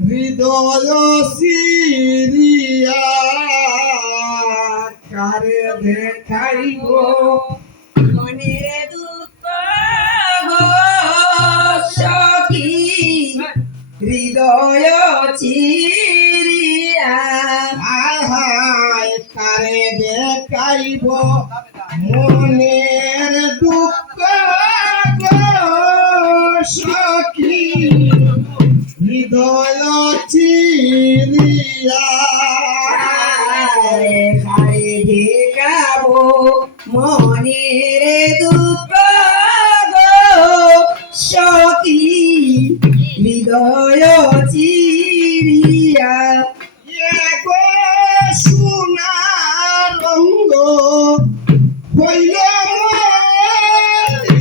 হৃদয় Syria কারে দেখাইব মনের দুঃখ গো সখী হৃদয় চিরিয়া হায় হায় কারে দেখাইব মনের দুঃখ গো সখী হৃদয় চিরিয়া হারে দেখাবো মনের দুঃখ গো সখী হৃদয় চিরিয়া গো সোনার রঙ্গ হইল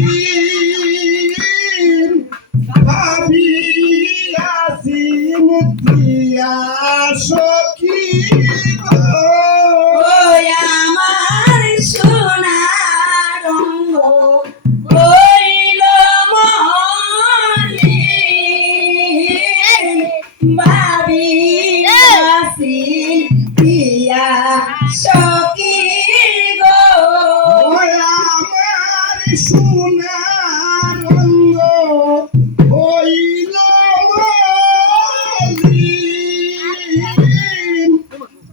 মলিন, ভাবিয়াছি দিয়া সখী গো। ওই আমার সোনার রঙ হইল মলিন, ভাবিয়াছি দিয়া সখী গো। ওই আমার সোনার রঙ্গ হইল মলিন,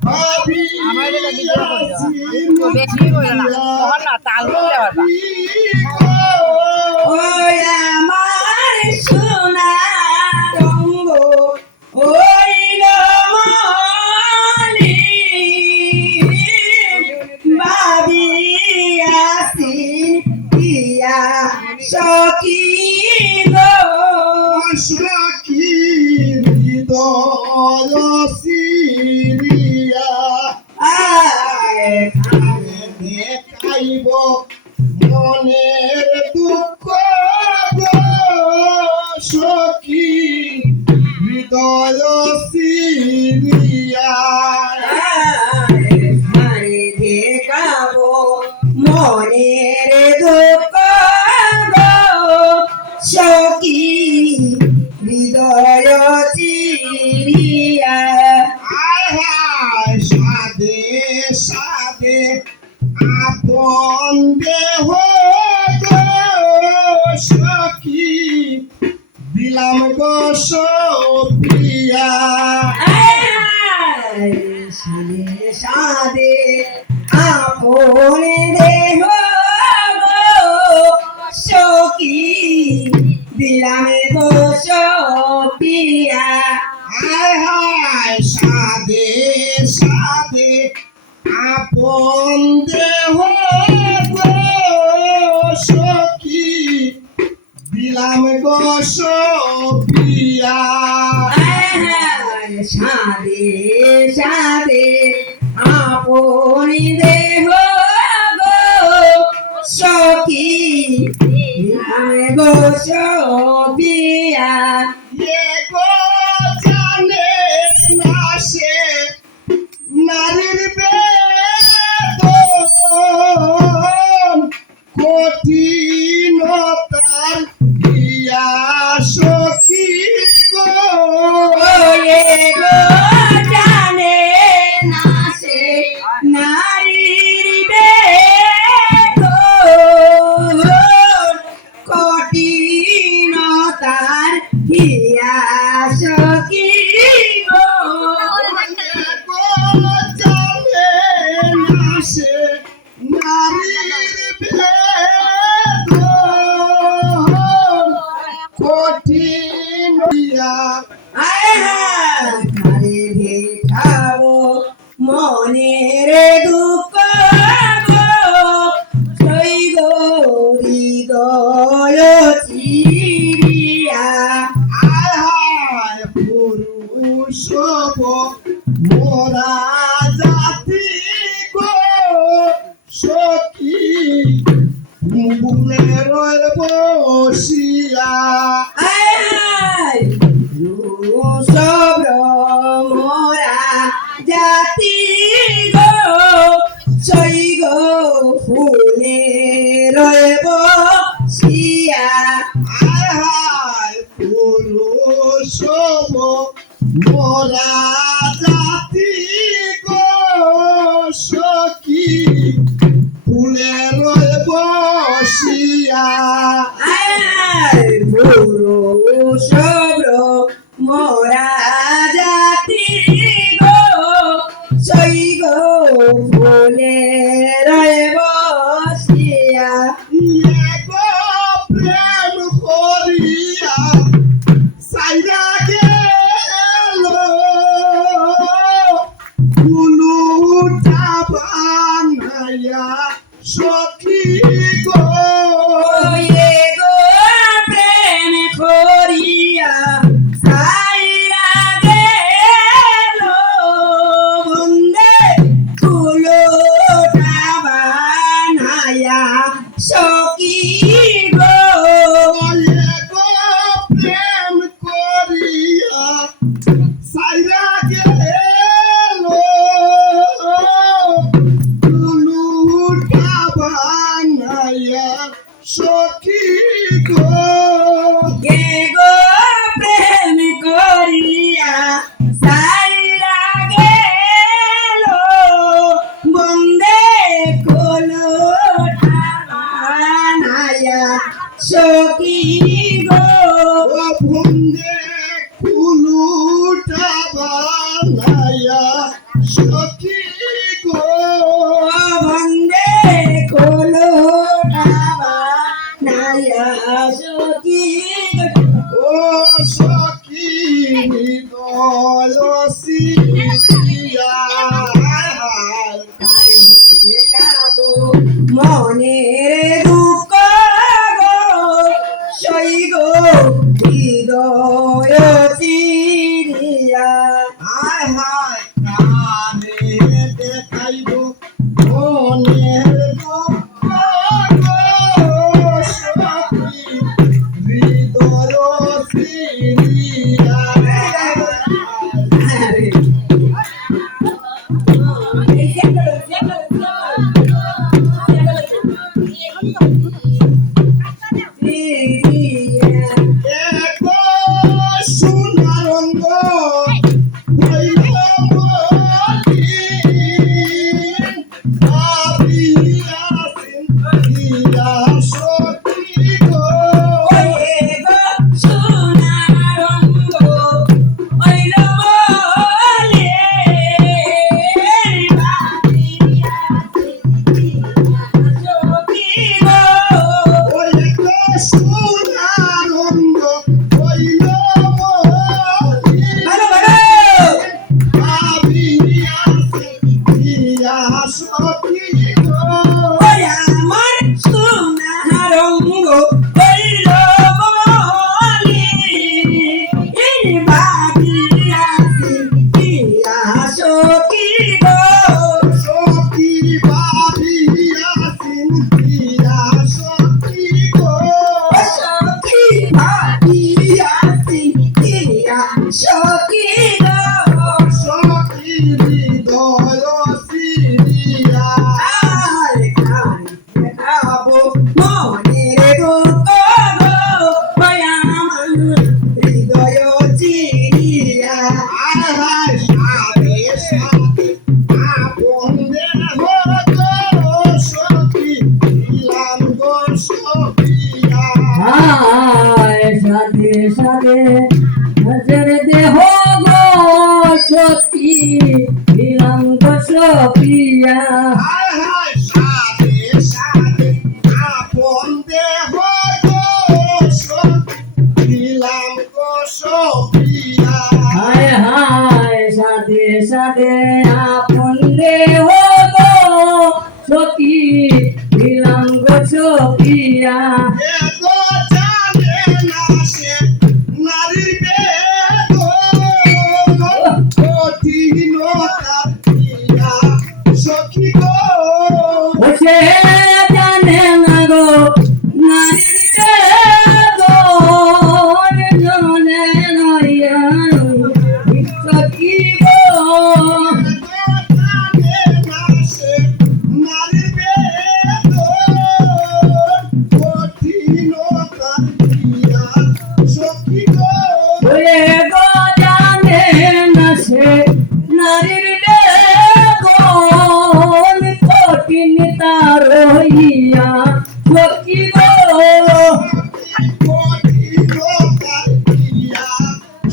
ভাবিয়াছি ওই আমার সোনার রঙ হইল মলিন, ভাবিয়াছি দিয়া সখী গো। সখী হৃদয় সিরিয়া আয় দেখাইব মনের দুঃখ গো সখী হৃদয় সিরিয়া হারে দেখাবো মনের দুঃখ গো সখী হৃদয় চিরিয়া আয় হায় সাদে সাদে আপন দেহ গো সখী দিলাম গো সপিয়া সাদে সাদে আপন দেহ গো সখী দিলাম গো সপিয়া হায় হায় সাদে সাদে আপন দেহ গো সখী দিলাম গো সপিয়া সাদে সাদে আপন দেহ গো সখী দিলাম গো সপিয়া গো জানে না সে নারীর বেদন কঠিনতার দিয়া সখী গো ওরে গো জানে না সে নারীর বেদন কঠিনতার হিয়া সখী গো। গো জানে না সে নারীর বেদন কঠিন দিয়া ঘরে দেখাবো মনের দুঃখ গো সই গো হৃদয় চিরিয়া আহায় পুরুষ মোরা জাতি গো সখী ভুলে রয় বসিয়া সব মোরা জাতি গো সই গো ফুলে রইব শিয়া আহায় পুরুষ মোরা জাতি গো সখী ফুলের বসিয়া আয় পুরো সব্র মোরা জাতি গো সই গো ফুলে রয়ে বসিয়া গো প্রেম করিয়া সাইরা গেল ফুলুটা বানাইয়া সখী গো ওয়ে গো প্রেম করিয়া সাইরা গেল বন্দে ফুলটা বানায়া সখী গো গো প্রেম করিয়া সাইরা গেল ফুলুটা বানাইয়া সখী গো কে গো প্রেম করিয়া সাইরা গেল বন্দে ফুলটা বানায়া সখী গো বন্ধে ফুলুটা বানাইয়া সখী গো বন্দে ফুলটা বানায়া সখী ও সখী হৃদয় সিয়া কাবো মনের দুঃখ গো সই গো হৃদয় চিরিয়া হায় হায় কানে দেখাইব মনের দুঃখ গো সখী হৃদয় সিয়া দেখো সোনারঙ্গ হইল মলিন, ভাবিয়া চিন্তিয়া সখী গো। ওই গো সোনারঙ্গ হইল মলিন, ভাবিয়া চিন্তিয়া সখী গো। সখী ভাবিয়া চিন্তিয়া সখী গো। সখী হৃদয় সিরিয়া আয় হায় সাথে সাথে আপন দেহ গো সখী দিলাম গো সখিয়া। সাথে সাথে হাজার দেহ গো সতী দিলাম গো সপিয়া আয় হায় সাথে সাথে আপন দেহ গো সখী দিলাম গো সখিয়া। হায় হায় সাথে সাথে আপন দেহ গো সতী দিলাম গো সপিয়া এগো জানে না সে নারীর বেদ কঠিনতার ক্রিয়া সখী গো। সে জানে না গো নারীর গো জানে নয়া সখী গো জানে না সে নারীর বেদ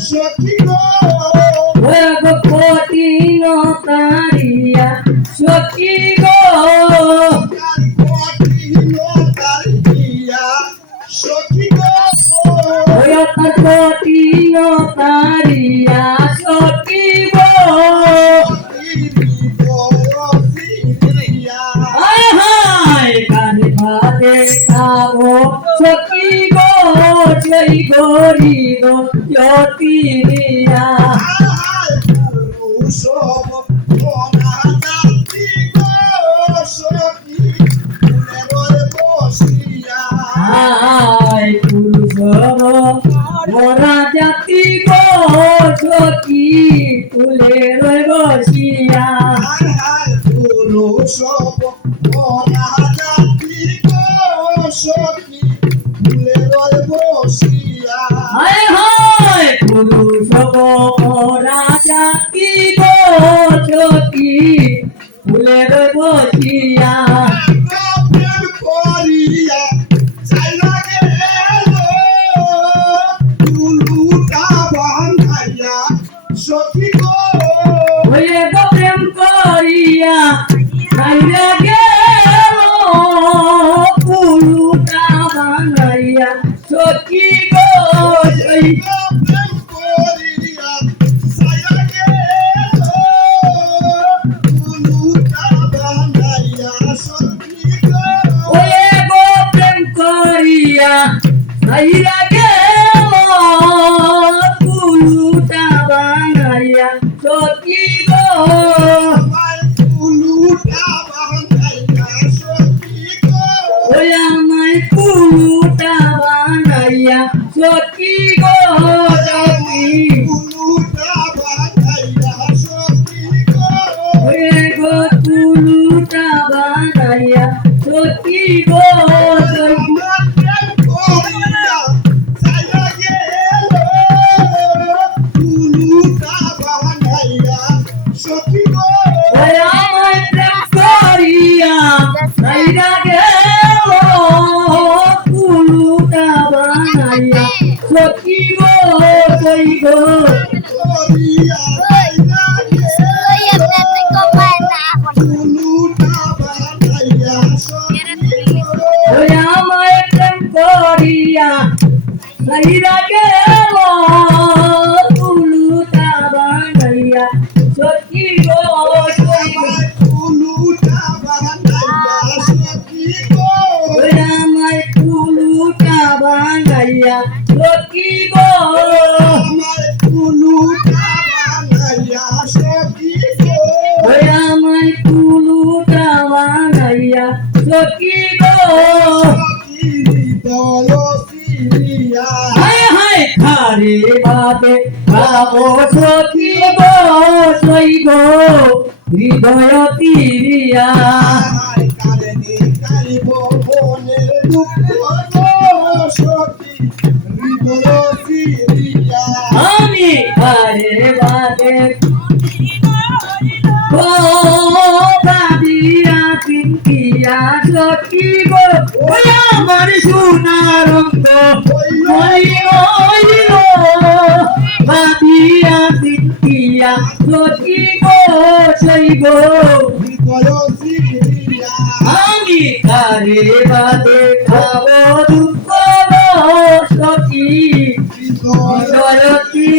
সখী গো ওরে গো কঠিন তারিয়া সখী গো তার কঠিন তার দিয়া সখী গো ওরে তার কঠিন তারিয়া সখী গো হায় হায় কানে ভাতে খাবো সখী গো সেই গরিব জ্যোতিরিয়া হায় পুরুষ মোরা জাতি গো সখী ফুলের বসিয়া হায় হায় পুরুষ মোরা জাতি গো সখী ফুলের বসিয়া সখী গো ওরে গো প্রেম করিয়া বাইরে গেল পুলুটা বানাইয়া সখী গো সেই ওরে গো প্রেম করিয়া বাইরে গেল পুলুটা বানাইয়া সখী গো ওই আমায় পুলুটা বানাইয়া সখী গো সখী ওরে গো পুলুটা বানাইয়া সখী গো সখী ওই আমায় প্রেম করিয়া বাইরে গেল পুলুটা বানাইয়া সখী গো সই গো ওই আমায় প্রেম করিয়া বাইরে গেল পুলুটা বানাইয়া সখী গো সই গো ওই আমায় পুলুটা বানাইয়া সখী গো ওই আমায় পুলুটা বানাইয়া সখী গো হায় হায় খারে বাদে খাবো সখী গো সই গো হৃদয় তিরিয়া আমি খারে বাদে ও দাদিয়া পিঙ্কিয়া সখী গো ওই আমার সোনার রঙ্গ দাদিয়া পিঙ্কিয়া সখী গো সই গো আমি কারে বাদে খাবো দুঃখ গো সখী জয়তী